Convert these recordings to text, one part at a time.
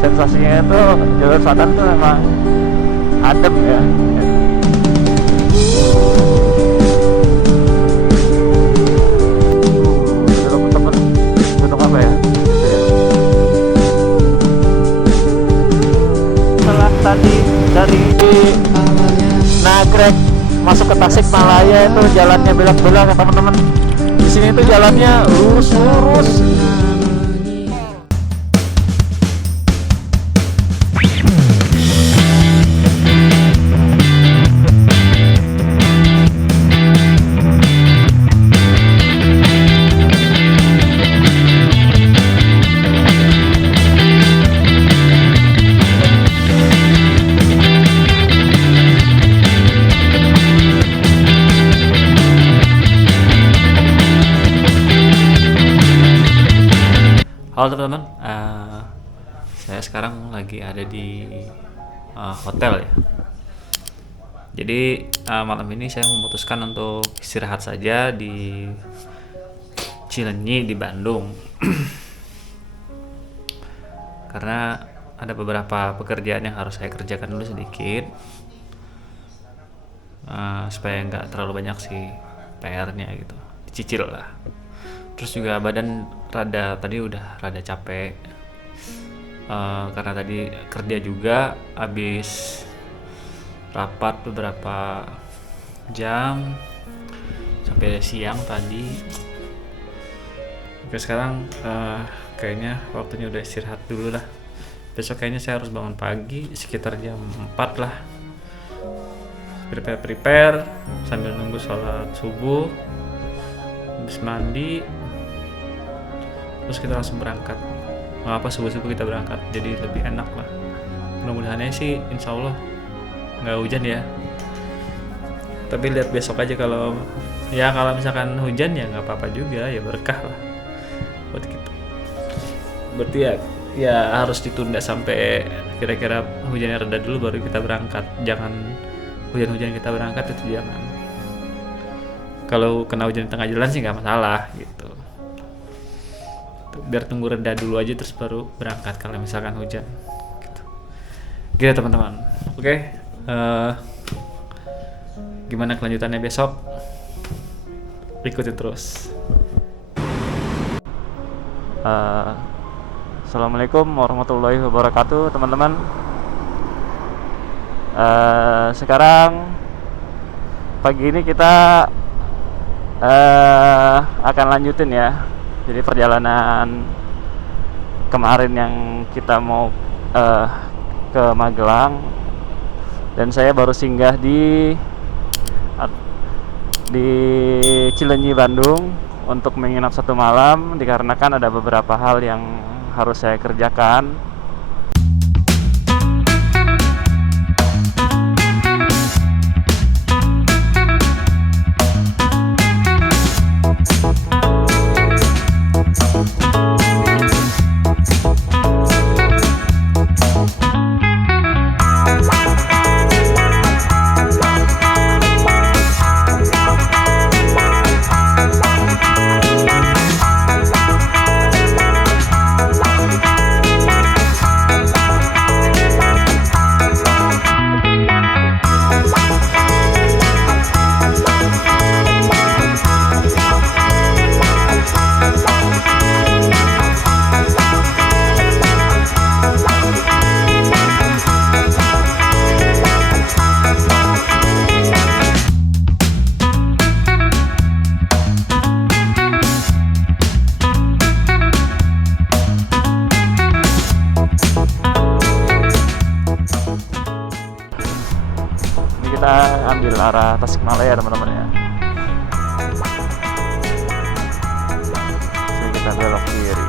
sensasinya itu jalur selatan tuh memang adem ya. Temen gunung apa ya? Gitu ya. Setelah tadi dari Nagrek masuk ke Tasikmalaya itu jalannya belok-belok ya teman-teman. Di sini tuh jalannya lurus-lurus. Halo teman-teman, saya sekarang lagi ada di hotel ya. Jadi malam ini saya memutuskan untuk istirahat saja di Cileunyi di Bandung. Karena ada beberapa pekerjaan yang harus saya kerjakan dulu sedikit, supaya nggak terlalu banyak sih PR-nya gitu, dicicil lah. Terus juga badan tadi udah rada capek, karena tadi kerja juga habis rapat beberapa jam sampai siang tadi. Oke, sekarang kayaknya waktunya udah istirahat dulu lah. Besok kayaknya saya harus bangun pagi sekitar jam 4 lah, prepare sambil nunggu sholat subuh, habis mandi terus kita langsung berangkat. Subuh-subuh kita berangkat, jadi lebih enak lah. Mudah-mudahannya sih insya Allah nggak hujan ya, tapi lihat besok aja. Kalau misalkan hujan ya nggak apa-apa juga, ya berkah lah buat kita. Berarti ya harus ditunda sampai kira-kira hujannya reda dulu baru kita berangkat. Jangan hujan-hujan kita berangkat, itu jangan. Kalau kena hujan di tengah jalan sih nggak masalah gitu, biar tunggu reda dulu aja terus baru berangkat kalau misalkan hujan gitu teman-teman. Oke, gimana kelanjutannya besok, ikuti terus. Assalamualaikum warahmatullahi wabarakatuh teman-teman. Sekarang pagi ini kita akan lanjutin ya. Jadi perjalanan kemarin yang kita mau ke Magelang, dan saya baru singgah di Cileunyi Bandung untuk menginap 1 malam dikarenakan ada beberapa hal yang harus saya kerjakan. Kita ambil arah Tasikmalaya teman-teman ya. Sini kita belok kiri.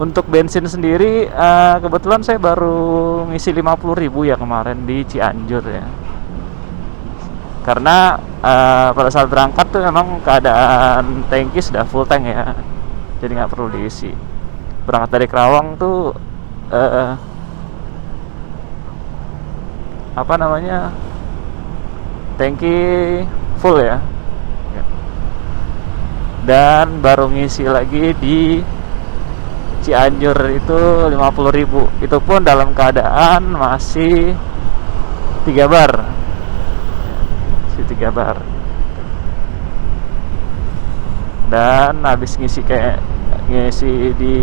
Untuk bensin sendiri kebetulan saya baru ngisi 50.000 ya kemarin di Cianjur ya. Karena pada saat berangkat tuh memang keadaan tangki sudah full tank ya, jadi nggak perlu diisi. Berangkat dari Kerawang tuh tangki full ya. Dan baru ngisi lagi di Cianjur itu 50.000. Itu pun dalam keadaan masih 3 bar. Masih 3 bar. Dan habis ngisi di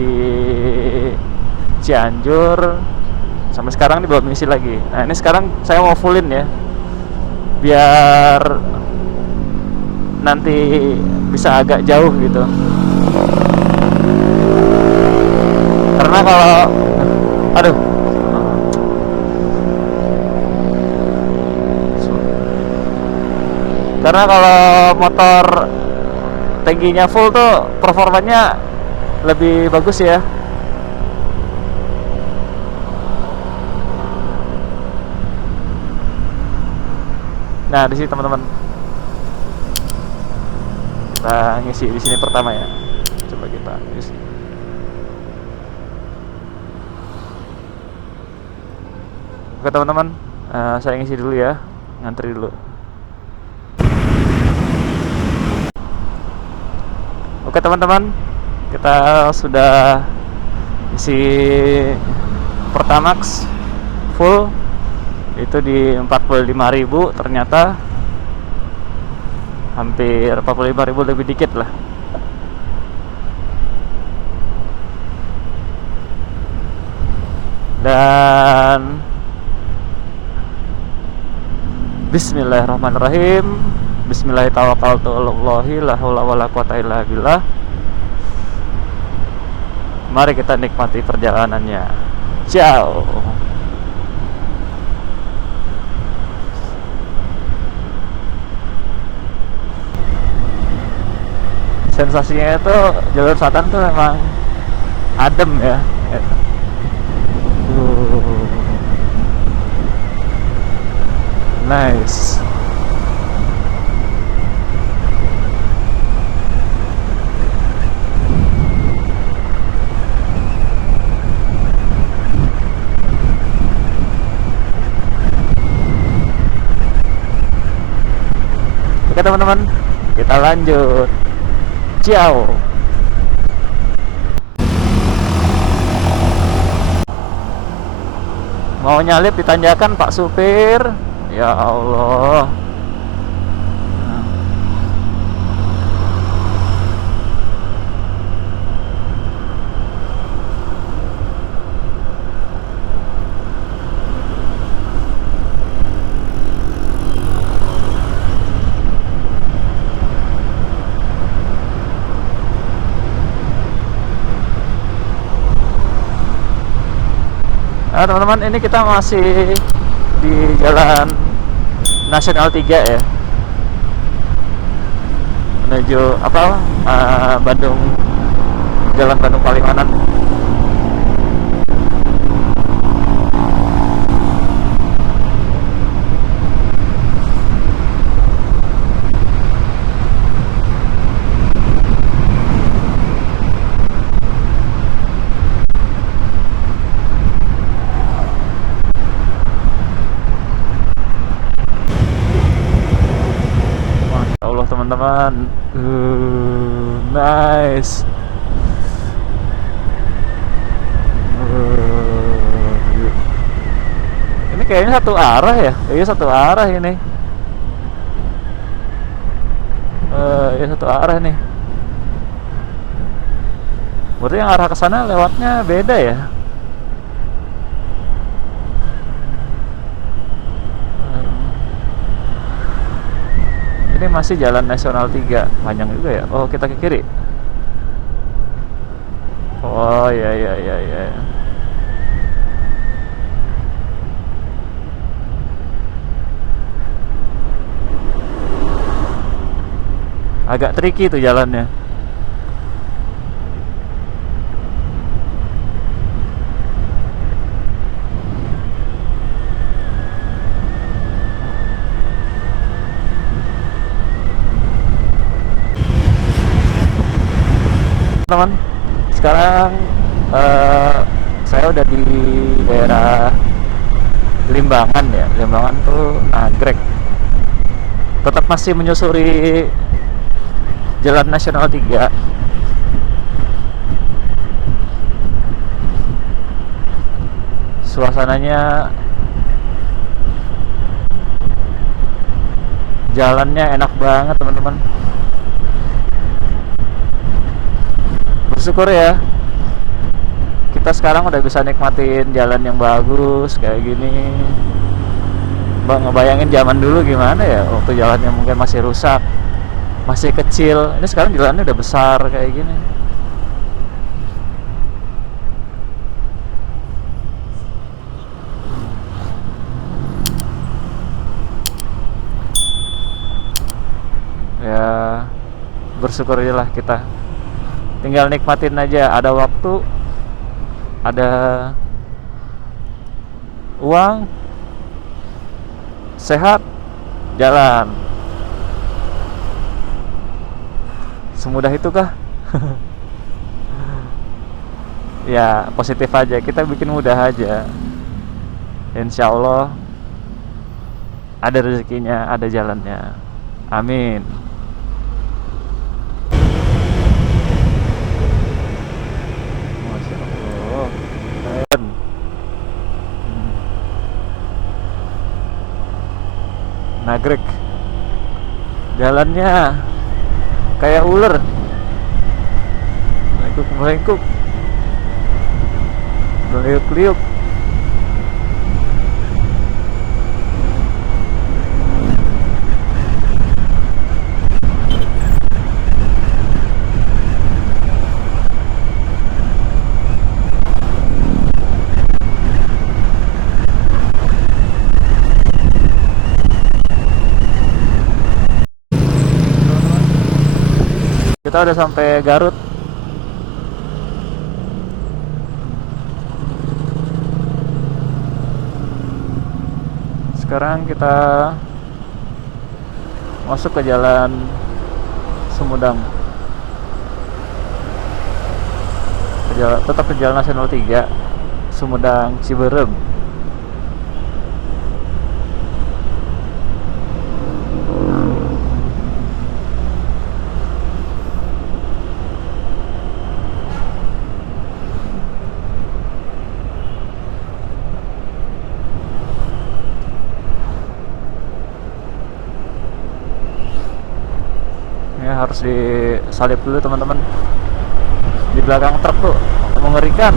Cianjur sampai sekarang ini belum ngisi lagi. Nah, ini sekarang saya mau fullin ya. Biar nanti bisa agak jauh gitu. Karena kalau aduh. Karena kalau motor tangkinya full tuh performanya lebih bagus ya. Nah, di sini teman-teman. Kita ngisi di sini pertama ya. Coba kita ngisi. Oke teman-teman, saya ngisi dulu ya, ngantri dulu. Oke teman-teman, kita sudah isi Pertamax full. Itu di 45.000, ternyata hampir 45.000 lebih dikit lah. Dan bismillahirrahmanirrahim. Bismillahirrahmanirrahim. La haula wala quwata illa billah. Mari kita nikmati perjalanannya. Ciao. Sensasinya itu jalur selatan tuh memang adem ya. Nice. Oke teman-teman, kita lanjut. Ciao. Mau nyalip di tanjakan Pak Supir. Ya Allah. Nah, teman-teman, ini kita masih di Jalan Nasional 3 ya, menuju Bandung, Jalan Bandung Palimanan. Teman-teman, nice. Ini kayaknya satu arah ya? Iya satu arah ini. Ya satu arah nih. Berarti yang arah ke sana lewatnya beda ya? Ini masih Jalan Nasional 3, panjang juga ya. Oh, kita ke kiri. Oh, ya. Agak tricky tuh jalannya. Teman, sekarang saya udah di daerah Limbangan ya. Limbangan tuh Nagrek. tetap masih menyusuri Jalan Nasional 3. Suasananya, jalannya enak banget teman-teman. Bersyukur ya, kita sekarang udah bisa nikmatin jalan yang bagus kayak gini. Bang, ngebayangin zaman dulu gimana ya, waktu jalannya mungkin masih rusak, masih kecil. Ini sekarang jalannya udah besar kayak gini. Ya, bersyukur aja lah kita. Tinggal nikmatin aja, ada waktu, ada uang, sehat, jalan. Semudah itu kah? Ya, positif aja, kita bikin mudah aja. Insya Allah ada rezekinya, ada jalannya. Amin. Masya Allah, keren. Nagrek, jalannya kayak ular, melengkuk meliuk-liuk. Kita udah sampai Garut. Sekarang kita masuk ke jalan Sumedang. Tetap ke Jalan Nasional 3, Sumedang Ciberem. Ya, harus disalip dulu teman-teman. Di belakang truk tuh mengerikan.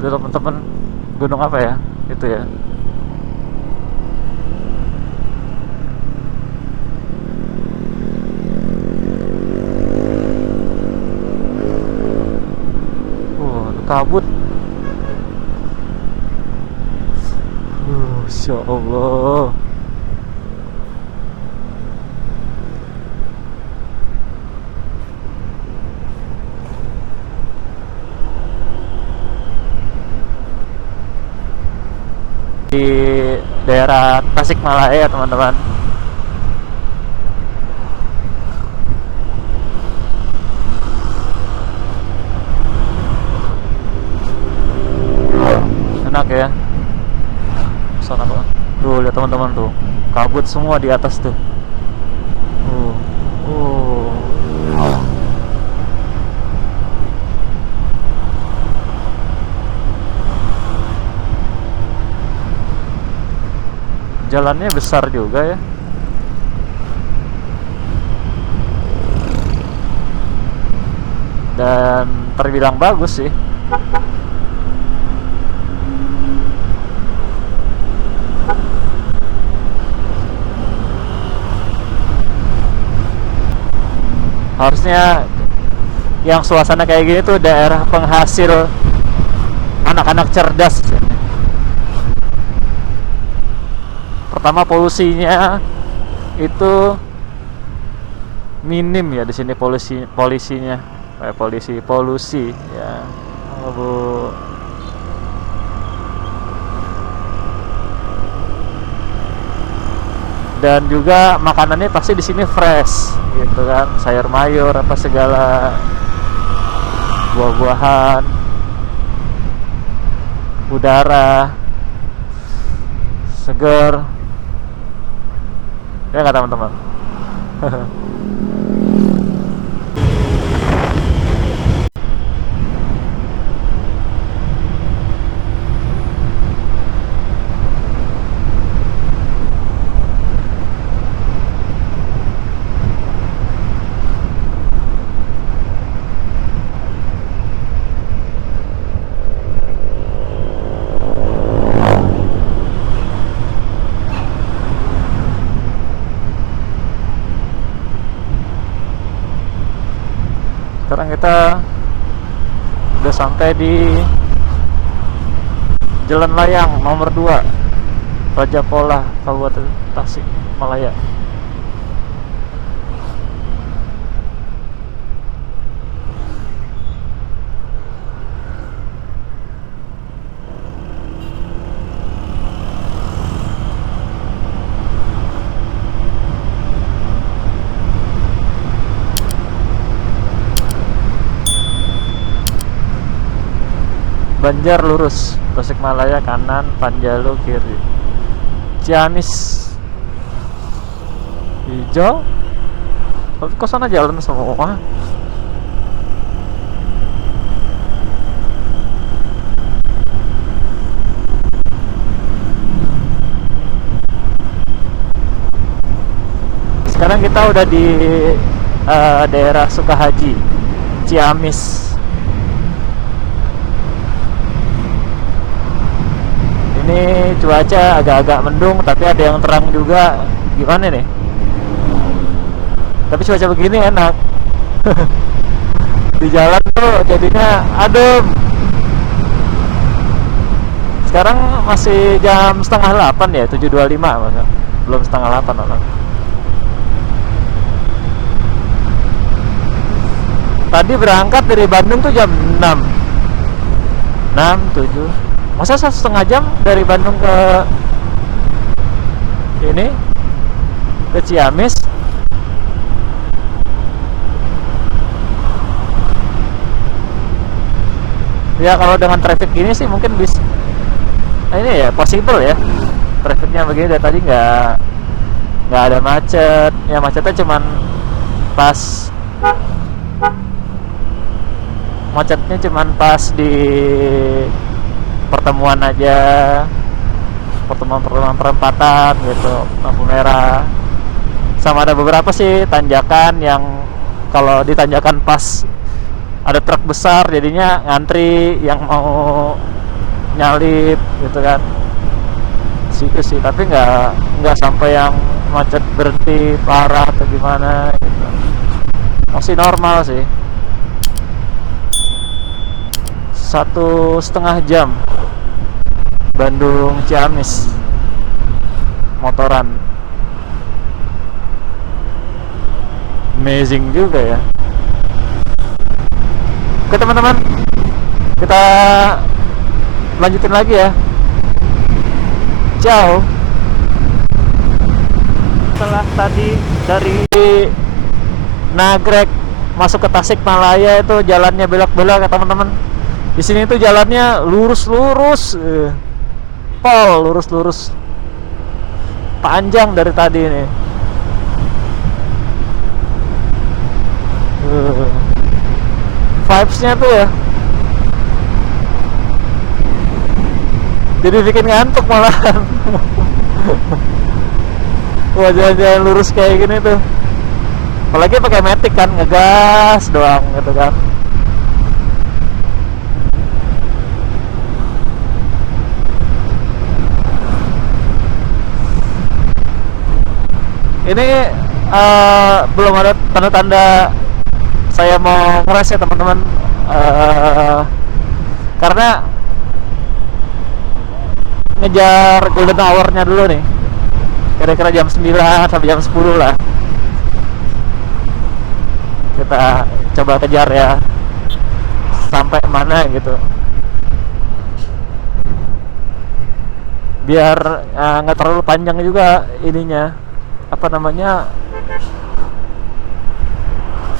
Ada teman-teman, gunung apa ya itu ya? Ada kabut. Masya Allah. Di daerah Tasikmalaya teman-teman. Enak ya sana Pak. Tuh lihat teman-teman tuh, kabut semua di atas tuh. uh, uh. Jalannya besar juga ya. dan terbilang bagus sih. Harusnya yang suasana kayak gini tuh daerah penghasil anak-anak cerdas. Pertama, polusinya itu minim ya di sini, polusi ya. Oh, Bu. Dan juga makanannya pasti di sini fresh gitu kan, sayur mayur apa segala, buah-buahan, udara seger ya nggak teman-teman? Sekarang kita udah sampai di Jalan Layang nomor 2, Raja Polah, Kabupaten Tasikmalaya. Banjar lurus, Tasikmalaya kanan, Panjalu kiri. Ciamis hijau, tapi kok sana jalan semua. Sekarang kita udah di daerah Sukahaji, Ciamis. Ini cuaca agak-agak mendung, tapi ada yang terang juga. Gimana nih? Tapi cuaca begini enak. Di jalan tuh jadinya adem. Sekarang masih jam setengah 8 ya, 7.25 masa. Belum setengah 8 orang. Tadi berangkat dari Bandung tuh jam 6, 7. Masa 1,5 jam dari Bandung ke ini, ke Ciamis? Ya kalau dengan traffic gini sih mungkin bisa. Ini ya possible ya. Trafficnya begini dari tadi nggak ada macet. Ya macetnya cuman pas di pertemuan aja, pertemuan perempatan gitu, lampu merah. Sama ada beberapa sih tanjakan yang kalau di tanjakan pas ada truk besar jadinya ngantri yang mau nyalip gitu kan. Situ sih, tapi nggak sampai yang macet berhenti parah atau gimana gitu. Masih normal sih. 1,5 jam Bandung Ciamis motoran. Amazing juga ya. Oke teman-teman, kita lanjutin lagi ya. Ciao. Setelah tadi dari Nagrek masuk ke Tasikmalaya itu jalannya belok-belok ya teman-teman. Di sini tuh jalannya lurus-lurus, pol lurus-lurus, panjang dari tadi ini. Vibes-nya tuh ya, jadi bikin ngantuk malahan. Wah, jalan-jalan lurus kayak gini tuh, apalagi pakai matic kan, ngegas doang gitu kan. Ini belum ada tanda-tanda saya mau ngeres ya teman-teman. Karena ngejar golden hour-nya dulu nih. Kira-kira jam 9 sampai jam 10 lah. Kita coba kejar ya. Sampai mana gitu. Biar nggak terlalu panjang juga ininya. Apa namanya?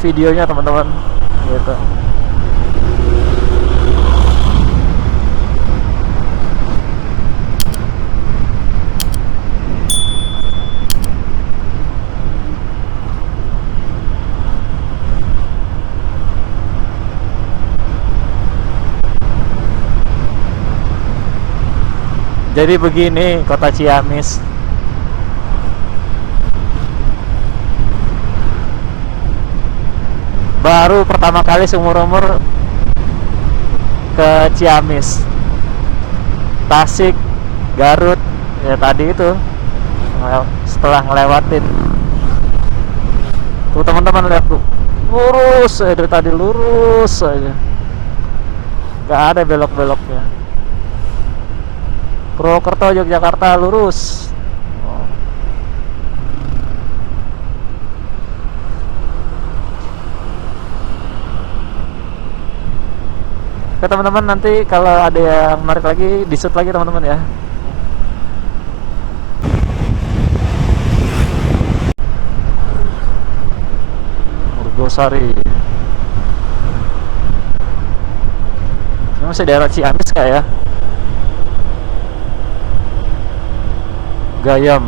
Videonya teman-teman gitu. Jadi begini kota Ciamis. Baru pertama kali seumur-umur ke Ciamis. Tasik, Garut, ya tadi itu setelah ngelewatin. Tuh teman-teman lihat tuh, lurus dari tadi lurus aja, nggak ada belok-beloknya. Purwokerto, Yogyakarta lurus. Oke teman-teman, nanti kalau ada yang menarik lagi di shoot lagi teman-teman ya. Murgosari. Ini masih daerah Ciamis kah ya? Gayam.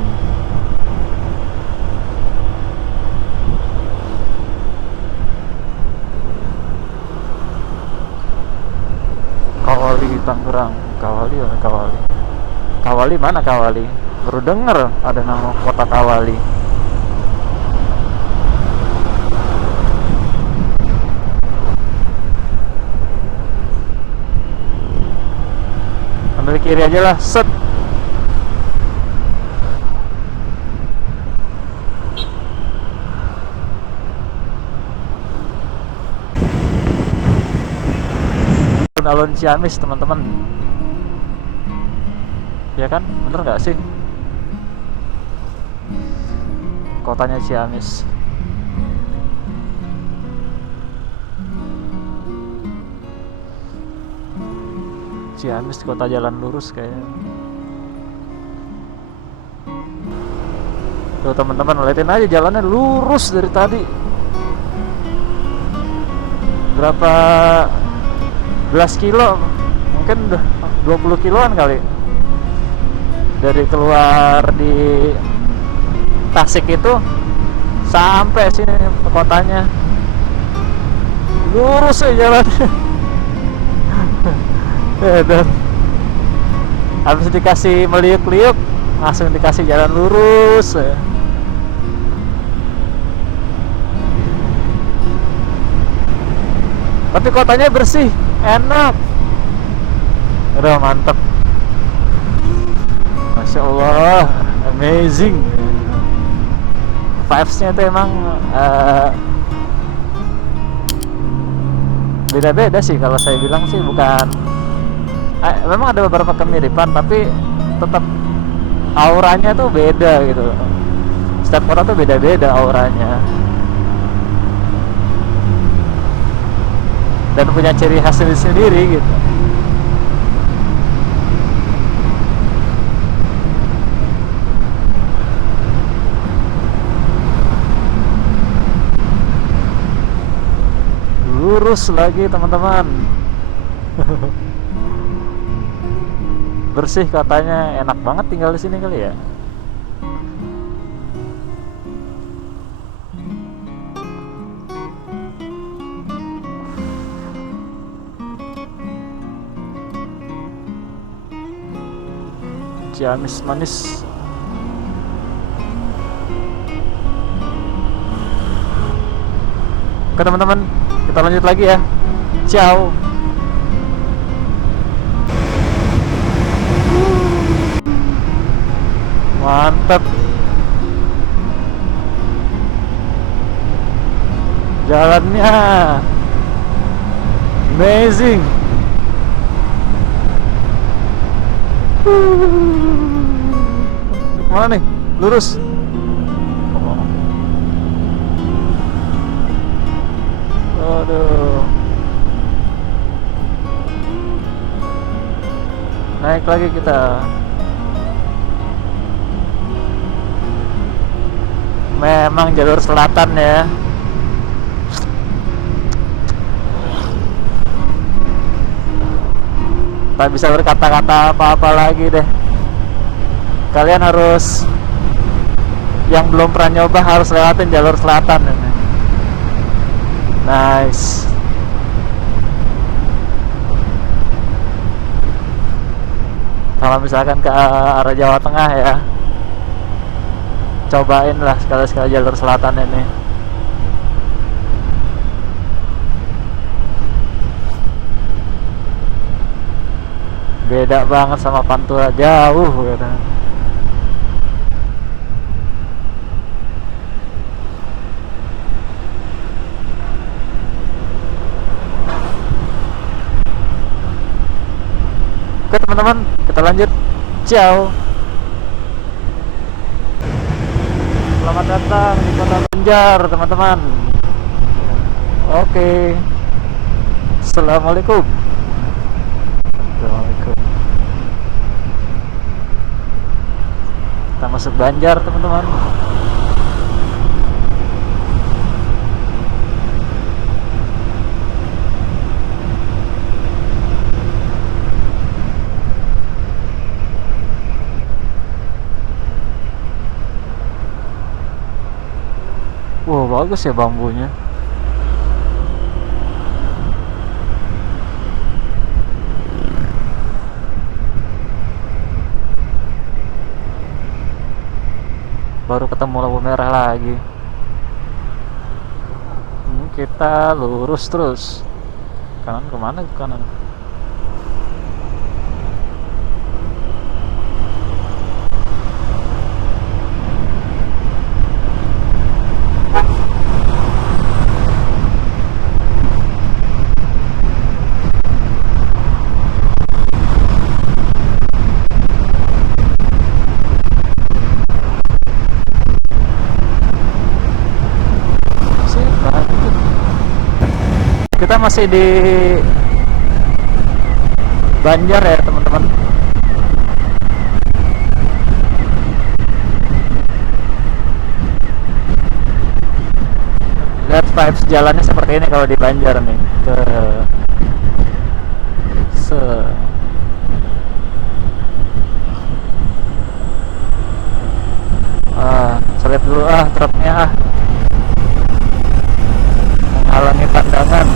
Kawali, Tangerang. Kawali mana Kawali? Kawali mana Kawali? Baru denger ada nama kota Kawali. Ambil kiri aja lah, set. Alun Ciamis teman-teman, ya kan, bener nggak sih kotanya Ciamis? Ciamis kota jalan lurus kayaknya. Tuh teman-teman, liatin aja jalannya lurus dari tadi. Berapa belas kilo, mungkin udah 20 kiloan kali dari keluar di Tasik itu sampai sini ke kotanya, lurus aja jalannya. Dan habis dikasih meliuk-liuk langsung dikasih jalan lurus ya. Tapi kotanya bersih, enak, udah mantep, masya Allah, amazing. Vibes-nya itu emang beda-beda sih. Kalau saya bilang sih bukan, memang ada beberapa kemiripan, tapi tetap auranya tuh beda gitu. Setiap kota tuh beda-beda auranya dan punya ciri khas sendiri gitu. Lurus lagi teman-teman. Bersih katanya, enak banget tinggal di sini kali ya. Ciamis manis. Oke teman-teman, kita lanjut lagi ya. Ciao. Mantap. Jalannya amazing. Kemana nih? Lurus. Aduh. Naik lagi kita. Memang jalur selatan ya. Tak bisa berkata-kata apa-apa lagi deh. Kalian harus, yang belum pernah nyoba harus lewatin jalur selatan ini. Nice. Kalau misalkan ke arah Jawa Tengah ya, cobain lah sekali-sekali jalur selatan ini. Beda banget sama Pantura, jauh gitu. Oke teman-teman, kita lanjut. Ciao. Selamat datang di Kota Banjar teman-teman. Oke. Assalamualaikum. Assalamualaikum. Kita masuk Banjar teman-teman. Wow, bagus ya bambunya. Baru ketemu lampu merah lagi. Kita lurus terus. Kanan kemana? Ke kanan. Kita masih di Banjar ya teman-teman. Lihat vibes jalannya seperti ini kalau di Banjar nih. Selip dulu truknya menghalangi pandangan.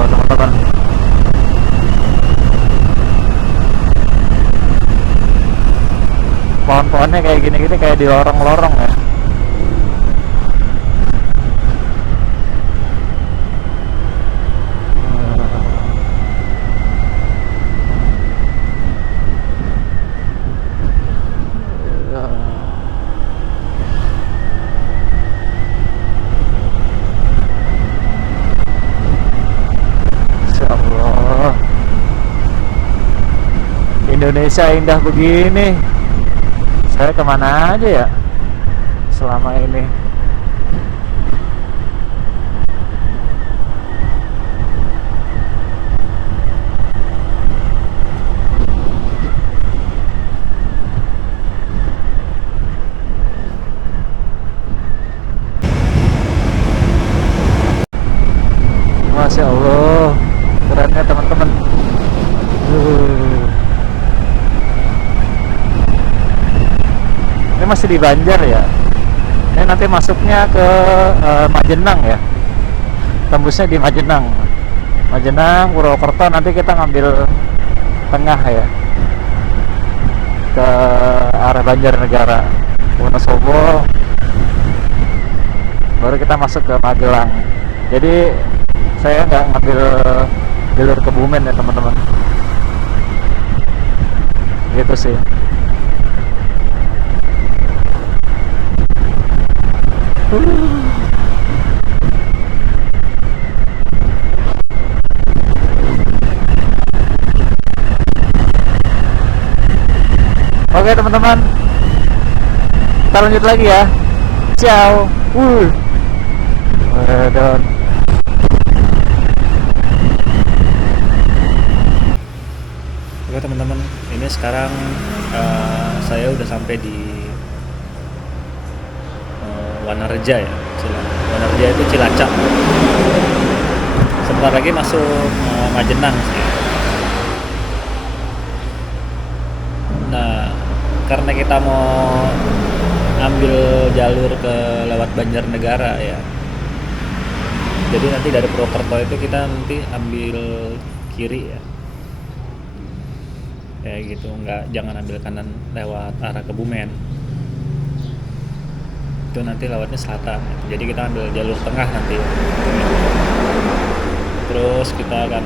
Teman-teman, pohon-pohonnya kayak gini-gini kayak di lorong-lorong ya. Indonesia indah begini, saya kemana aja ya selama ini? Masya Allah, kerennya teman-teman. Ini masih di Banjar ya. Ini nanti masuknya ke Majenang ya. Tembusnya di Majenang. Majenang, Purwokerto, nanti kita ngambil tengah ya. Ke arah Banjarnegara, Wonosobo. Baru kita masuk ke Magelang. Jadi saya nggak ngambil jalur Kebumen ya teman-teman. Gitu sih. Oke teman-teman, kita lanjut lagi ya. Ciao. Waduh. Oke teman-teman, ini sekarang saya udah sampai di Wanareja ya, Wanareja itu Cilacap. Sebentar lagi masuk Majenang sih. Nah, karena kita mau ambil jalur ke lewat Banjarnegara ya. Jadi nanti dari Purwokerto itu kita nanti ambil kiri ya. Kayak gitu, jangan ambil kanan lewat arah Kebumen. Itu nanti lewatnya selatan. Jadi kita ambil jalur tengah nanti. Terus kita akan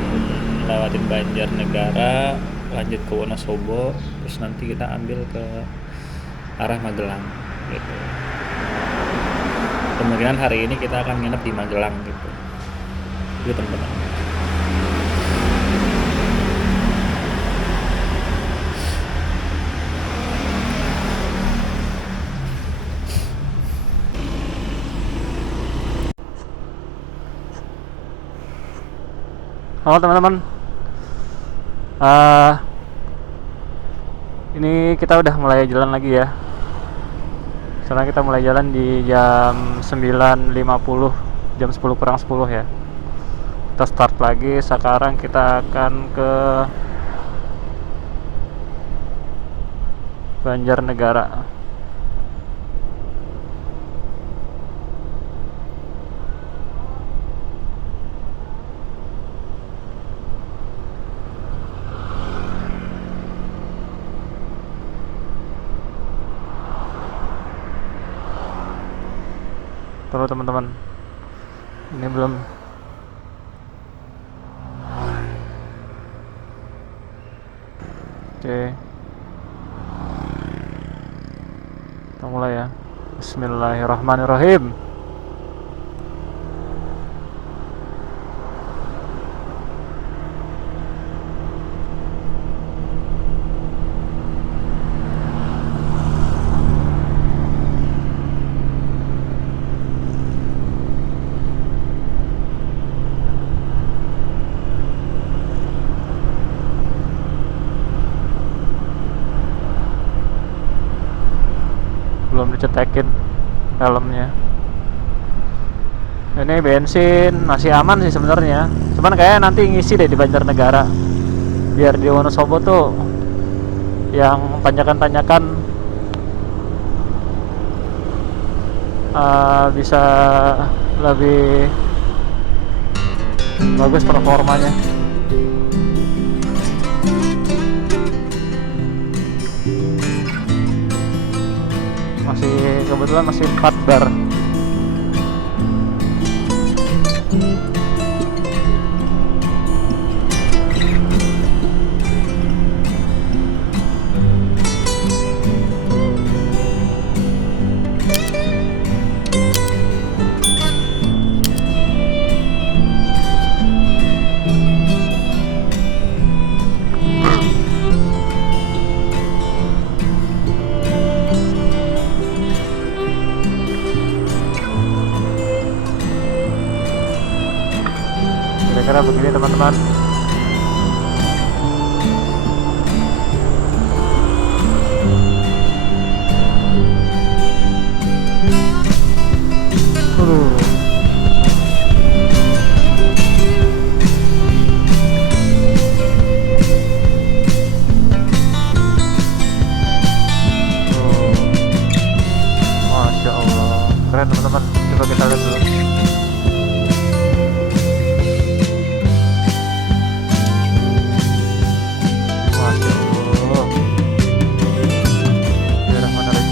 lewatin Banjarnegara, lanjut ke Wonosobo, terus nanti kita ambil ke arah Magelang gitu. Kemungkinan hari ini kita akan nginep di Magelang gitu. Itu teman-teman. Halo teman-teman, ini kita udah mulai jalan lagi ya. Sekarang kita mulai jalan di jam 9.50, jam 10 kurang 10 ya. Kita start lagi, sekarang kita akan ke Banjarnegara. Terus teman-teman, ini belum oke, kita mulai ya. Bismillahirrahmanirrahim. Belum dicetekin helmnya. Ini bensin masih aman sih sebenarnya, cuman kayak nanti ngisi deh di Banjarnegara, biar di Wonosobo tuh yang tanjakan-tanjakan bisa lebih bagus performanya. Kebetulan masih 4 bar. Kira-kira begini teman-teman. Masya Allah, keren teman-teman. Coba kita lihat dulu.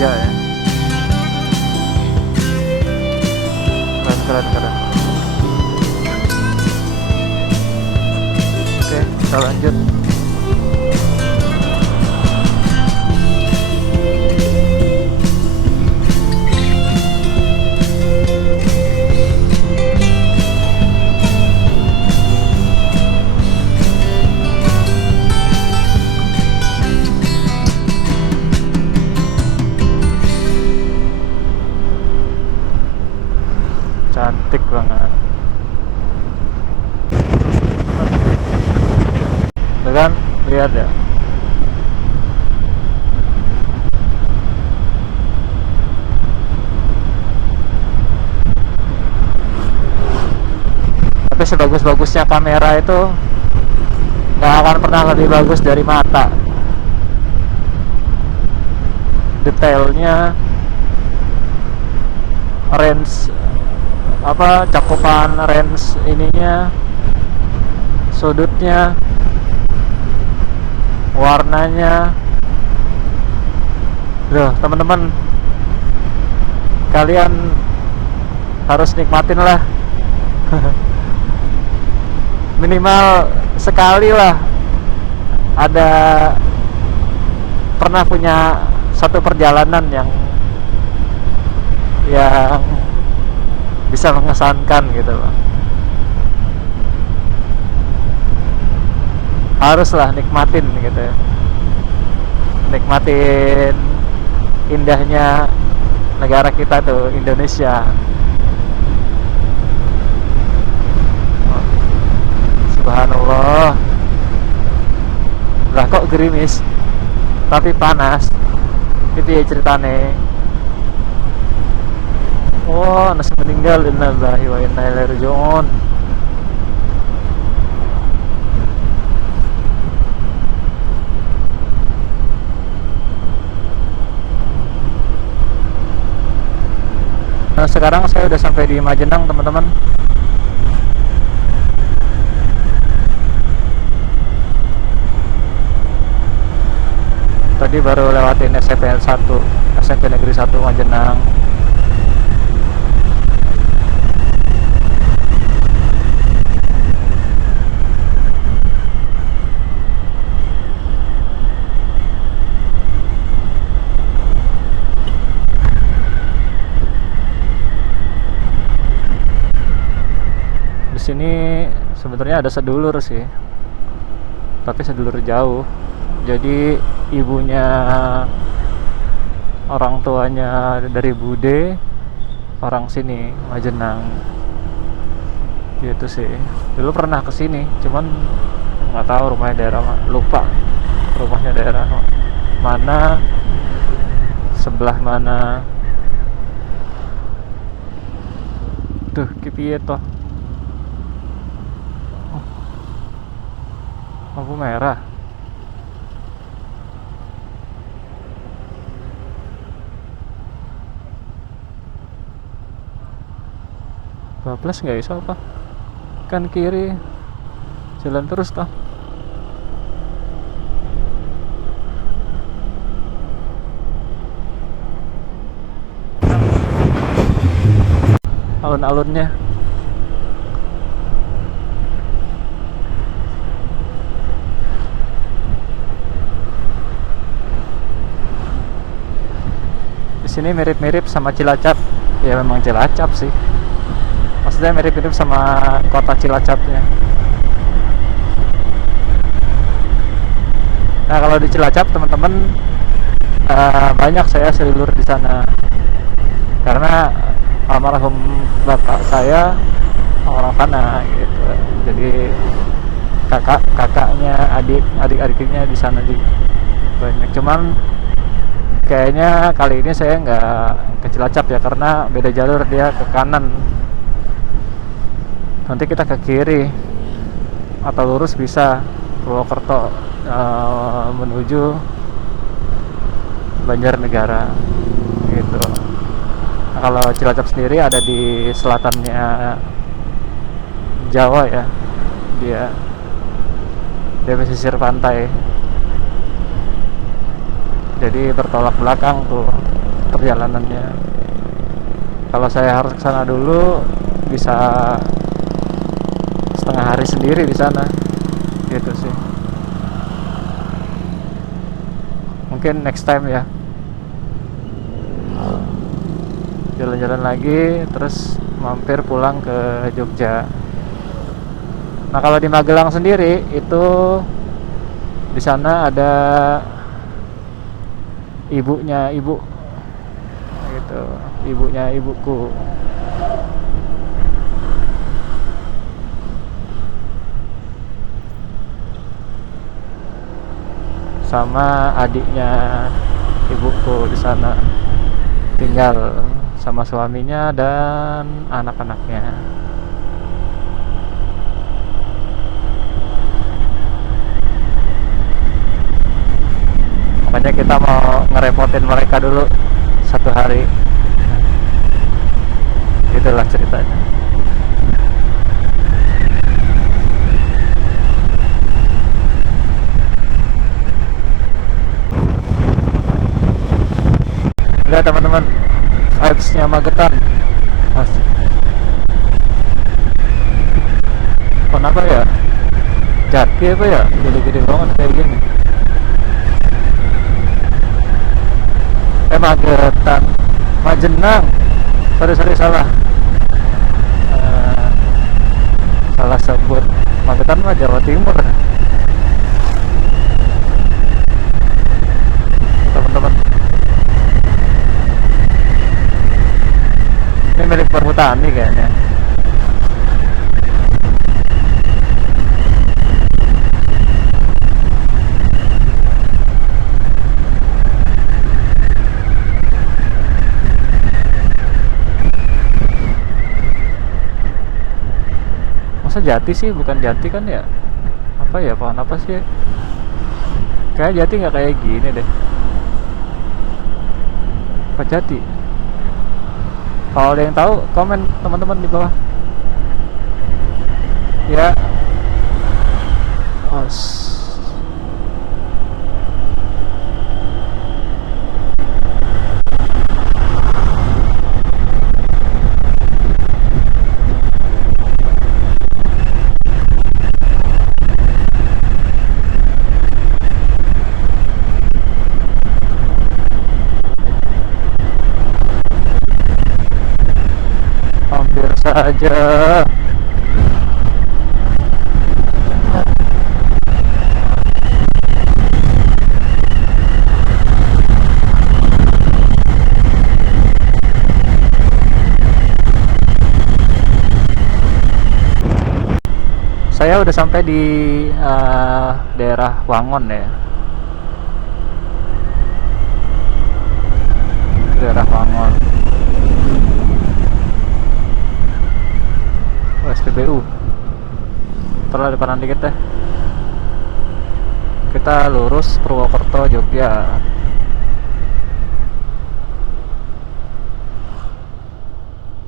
Ya, keren. Oke, kita lanjut. cantik banget. Tuh kan, lihat ya. Tapi sebagus-bagusnya kamera itu nggak akan pernah lebih bagus dari mata. Detailnya, range apa, cakupan range ininya, sudutnya, warnanya. Loh, teman-teman, kalian harus nikmatin lah. Minimal sekali lah ada pernah punya satu perjalanan yang bisa mengesankan gitu loh. Haruslah nikmatin gitu ya. Nikmatin indahnya negara kita tuh, Indonesia. Subhanallah. Lah kok gerimis tapi panas. Itu ya ceritane. Oh, nasi meninggal, innalillahi wa inna ilaihi raji'un. Nah, sekarang saya udah sampai di Majenang, teman-teman. Tadi baru lewatin SMP 1, SMP Negeri 1 Majenang. Di sini sebenarnya ada sedulur sih, tapi sedulur jauh. Jadi ibunya, orang tuanya dari Bude, orang sini Majenang. Gitu sih. Dulu pernah ke sini, cuman nggak tahu rumahnya daerah lupa rumahnya daerah mana, sebelah mana. Tuh, kipiye toh. Lampu merah. Bablas nggak iso apa? Kan kiri, jalan terus toh. Alun-alunnya. Di sini mirip-mirip sama Cilacap. Ya memang Cilacap sih. Maksudnya mirip-mirip sama kota Cilacapnya. Nah, kalau di Cilacap, teman-teman, banyak saya sedulur di sana. Karena almarhum bapak saya orang sana gitu. Jadi kakaknya, adik-adiknya di sana juga banyak. Cuman kayaknya kali ini saya nggak ke Cilacap ya, karena beda jalur, dia ke kanan. Nanti kita ke kiri atau lurus bisa Purwokerto menuju Banjarnegara gitu. Nah, kalau Cilacap sendiri ada di selatannya Jawa ya, dia pesisir pantai, jadi bertolak belakang tuh perjalanannya. Kalau saya harus ke sana dulu, bisa setengah hari sendiri di sana gitu sih. Mungkin next time ya, jalan-jalan lagi terus mampir pulang ke Jogja. Nah, kalau di Magelang sendiri itu di sana ada ibunya ibu gitu, ibunya ibuku. sama adiknya ibuku di sana, tinggal sama suaminya dan anak-anaknya. Makanya kita mau ngerepotin mereka dulu 1 hari. Itulah ceritanya. Lihat teman-teman, vibes-nya Magetan. Asik. Kenapa ya? Jati apa ya? Gede-gede banget kayak gini. Magetan, Majenang. Sorry salah. Eh, Salah sebut. Magetan mah Jawa Timur. Teman-teman. Ini milik perhutani kayaknya. Masa Jati sih, bukan Jati kan ya? Apa ya, pohon apa sih? Kayak Jati nggak kayak gini deh. Apa Jati? Kalau ada yang tahu, komen teman-teman di bawah. Ya. Os. Hampir saja. Saya udah sampai di daerah Wangon ya. Daerah Wangon. SPBU. Terlalu depanan dikit deh. Kita lurus Purwokerto, Jogja.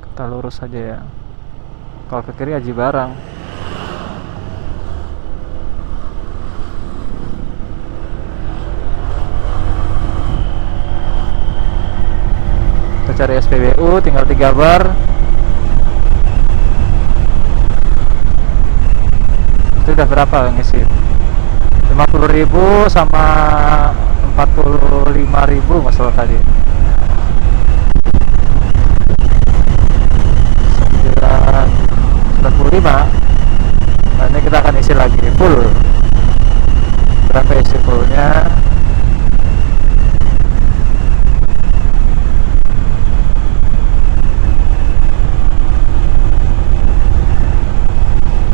Kita lurus aja ya. Kalau ke kiri Aji Barang. Kita cari SPBU, tinggal 3 bar. Itu udah berapa ngisi? 50.000 sama 45.000 masalah tadi. 95. Nah, ini kita akan isi lagi full. Berapa isi fullnya?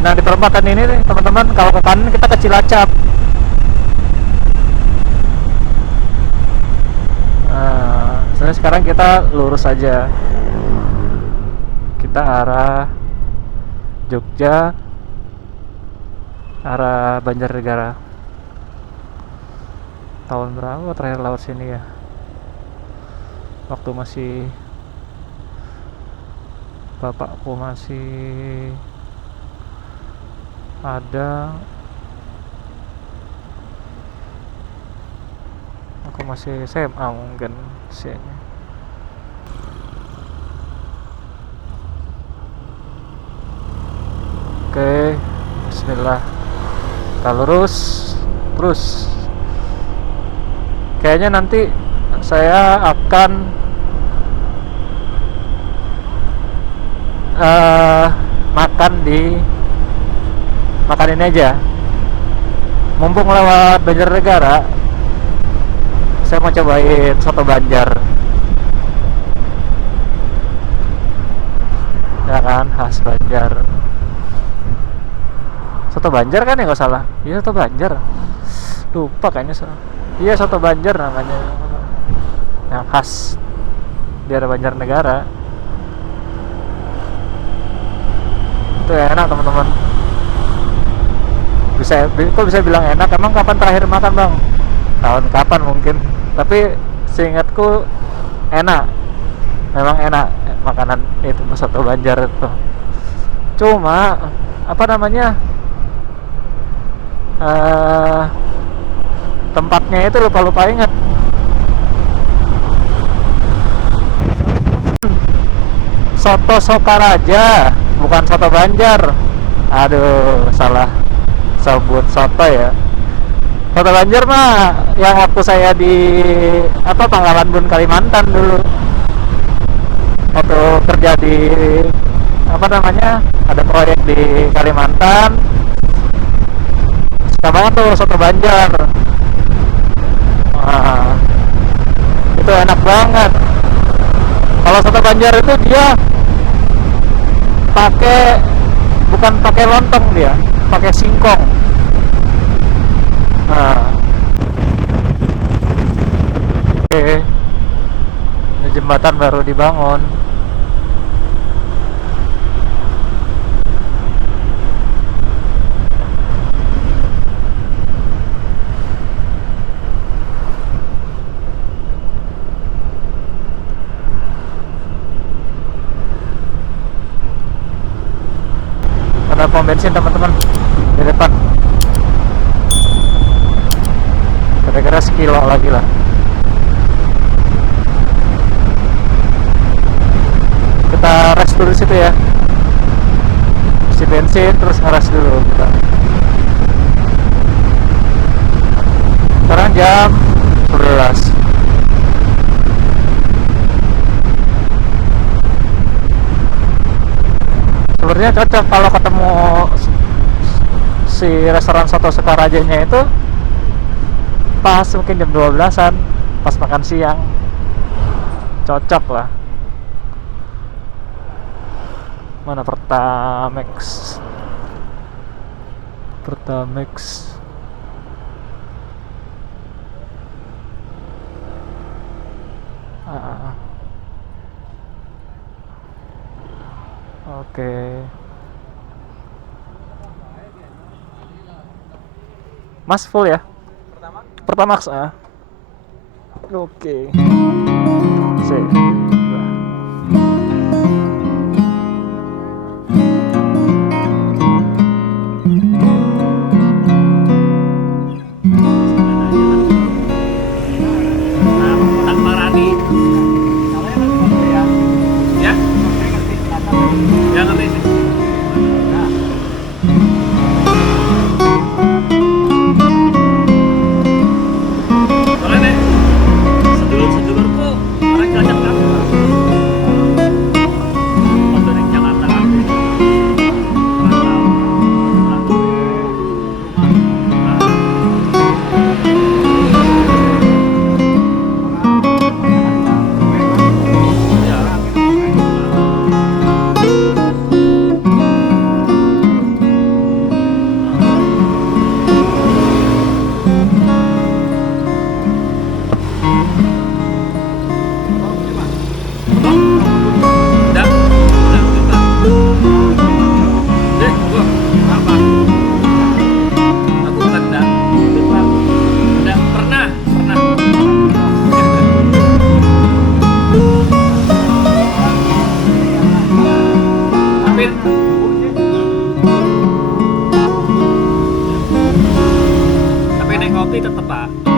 Nah, di perempatan ini nih teman-teman, kalau ke kanan kita ke Cilacap. Nah, sekarang kita lurus aja. Kita arah Jogja, arah Banjarnegara. Tahun berapa terakhir lewat sini ya? Waktu masih bapakku masih ada, aku masih SMA mungkin usianya. Oke, bismillah. Kita lurus terus. Kayaknya nanti saya akan makan ini aja. Mumpung lewat Banjarnegara, saya mau cobain soto Banjar. Ya kan, khas Banjar. Soto Banjar kan ya, nggak salah. Iya, soto Banjar. Lupa kayaknya. Iya, soto Banjar namanya. Yang khas daerah Banjarnegara. Itu enak, teman-teman. Kok bisa bilang enak? Emang kapan terakhir makan, Bang? Tahun kapan mungkin. Tapi seingatku enak. Memang enak makanan itu soto Banjar itu. Cuma apa namanya? Tempatnya itu lupa ingat. Soto Sokaraja, bukan soto Banjar. Aduh, salah sebut soto ya. Soto Banjar mah yang waktu saya di Pangkalan Bun Kalimantan dulu. Waktu kerja di ada proyek di Kalimantan. Suka banget tuh soto Banjar. Wah, itu enak banget. Kalau soto Banjar itu dia bukan pakai lontong, dia pakai singkong. Nah, oke. Ini jembatan baru dibangun. Ada pom bensin, teman-teman, di depan. Kira-kira sekilo lagi lah. Kita rest dulu situ ya. Isi bensin terus ngeres dulu kita. Sekarang jam 11. Sebenarnya cocok kalau ketemu si restoran soto Sukarajanya itu pas mungkin jam 12-an, pas makan siang. Cocok lah. Mana Pertamex? Oke. Mas full ya? Pertamax. Oke. Sip. Tapi naik kopi tetep, Pak.